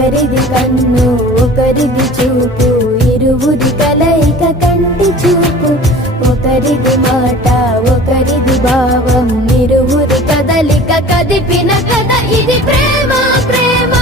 ఒకరిది కన్ను ఒకరిది చూపు, ఇరువురి కలయిక కంటి చూపు. ఒకరిది మాట ఒకరిది భావం, ఇరువురి కదలిక కదిపిన కథ ఇది ప్రేమ ప్రేమ.